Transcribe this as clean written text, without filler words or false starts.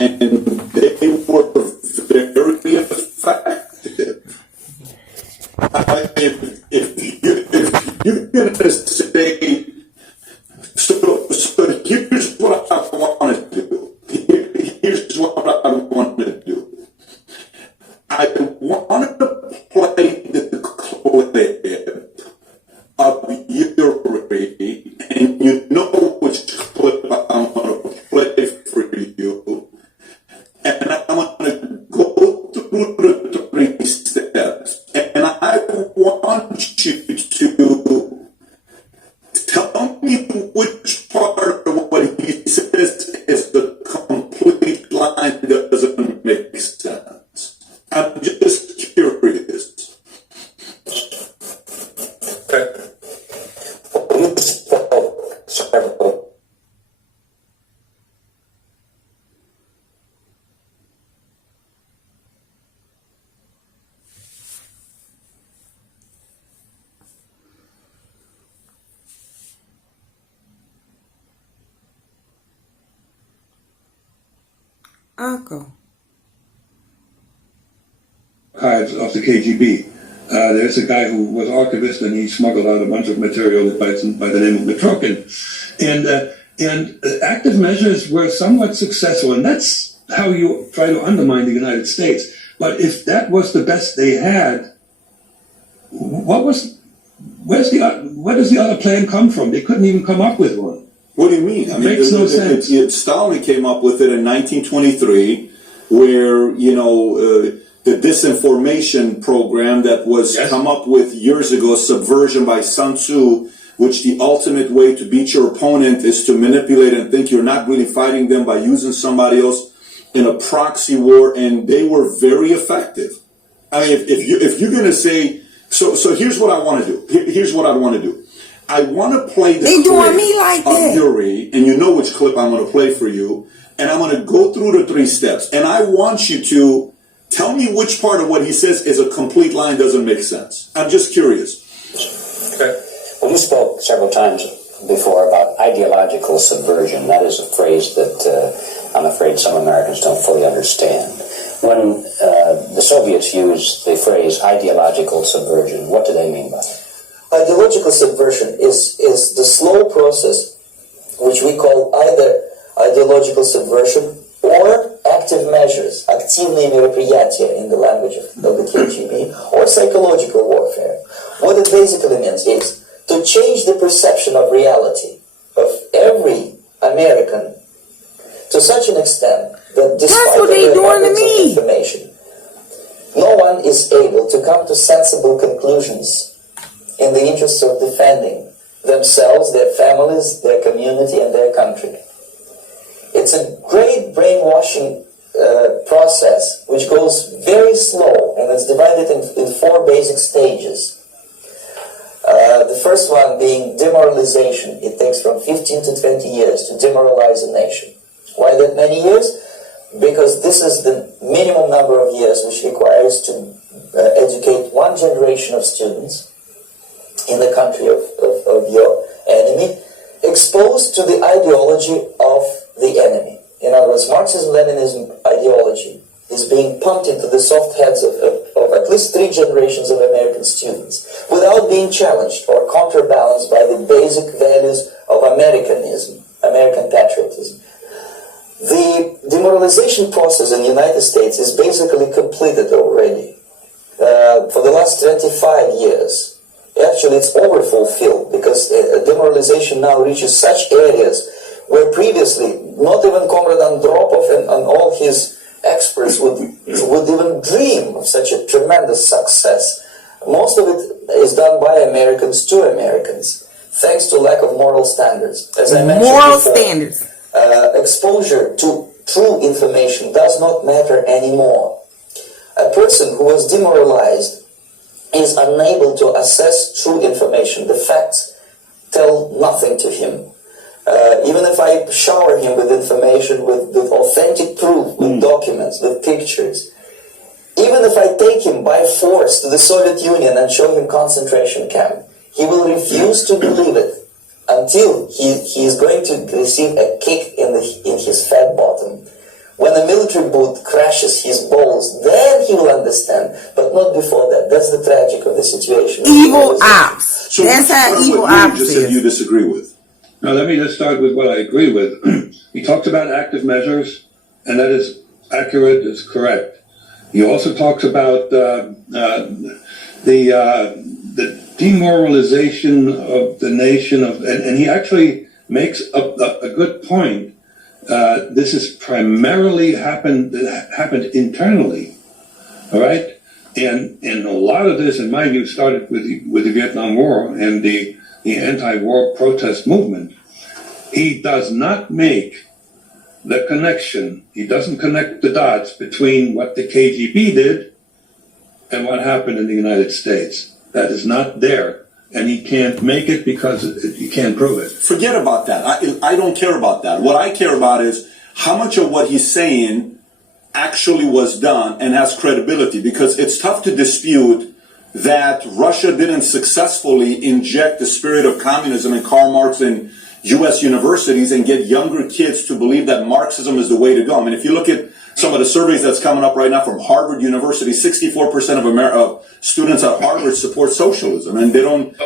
and they were very effective. If you're going to say, so here's what I want to do. Here's what I want to do. I want to play the clip of your rate, and you know which clip I'm going to play for you. And I'm going to go through the 3 steps. And I want you to tell me which part of what he says is the complete line that doesn't make sense. I'm just curious. Uncle. Archives of the KGB. There's a guy who was archivist, and he smuggled out a bunch of material by the name of Mitrokin. And active measures were somewhat successful, and that's how you try to undermine the United States. But if that was the best they had, where does the other plan come from? They couldn't even come up with one. What do you mean? I mean, makes no sense. Stalin came up with it in 1923, where, the disinformation program that was come up with years ago, subversion by Sun Tzu, which the ultimate way to beat your opponent is to manipulate and think you're not really fighting them by using somebody else in a proxy war, and they were very effective. I mean, if you're going to say, so here's what I want to do. Here's what I want to do. I want to play the clip of Yuri, and you know which clip I'm going to play for you, and I'm going to go through the 3 steps, and I want you to tell me which part of what he says is a complete line doesn't make sense. I'm just curious. Okay. Well, you spoke several times before about ideological subversion. That is a phrase that I'm afraid some Americans don't fully understand. When the Soviets used the phrase ideological subversion, what do they mean by it? Ideological subversion is the slow process which we call either ideological subversion or active measures, активные мероприятия in the language of the KGB, or psychological warfare. What it basically means is to change the perception of reality of every American to such an extent that despite the abundance of information, no one is able to come to sensible conclusions in the interests of defending themselves, their families, their community, and their country. It's a great brainwashing process which goes very slow, and it's divided in 4 basic stages. The first one being demoralization. It takes from 15 to 20 years to demoralize a nation. Why that many years? Because this is the minimum number of years which requires to educate 1 generation of students in the country of your enemy, exposed to the ideology of the enemy. In other words, Marxism-Leninism ideology is being pumped into the soft heads of at least 3 generations of American students without being challenged or counterbalanced by the basic values of Americanism, American patriotism. The demoralization process in the United States is basically completed already. For the last 25 years, actually it's overfulfilled, because demoralization now reaches such areas where previously not even Comrade Andropov and all his experts would even dream of such a tremendous success. Most of it is done by Americans to Americans, thanks to lack of moral standards. As I mentioned before, exposure to true information does not matter anymore. A person who was demoralized is unable to assess true information. The facts tell nothing to him. Even if I shower him with information, with authentic proof, with documents, with pictures, even if I take him by force to the Soviet Union and show him concentration camp, he will refuse to believe it until he is going to receive a kick in his fat bottom When a military boot crashes his balls, then he will understand, but not before that. That's the tragic of the situation. Evil ops. So That's how what evil you ops just said you is. disagree with. Now, let me just start with what I agree with. He talks about active measures, and that is accurate, it's correct. He also talks about the demoralization of the nation, and he actually makes a good point. This is primarily happened internally, all right? And a lot of this, in my view, started with the Vietnam War and the anti-war protest movement. He does not make the connection. He doesn't connect the dots between what the KGB did and what happened in the United States. That is not there. And he can't make it because he can't prove it. Forget about that. I don't care about that. What I care about is how much of what he's saying actually was done and has credibility, because it's tough to dispute that Russia didn't successfully inject the spirit of communism in Karl Marx in U.S. universities and get younger kids to believe that Marxism is the way to go. I mean, if you look at some of the surveys that's coming up right now from Harvard University, 64% of students at Harvard support socialism, and they don't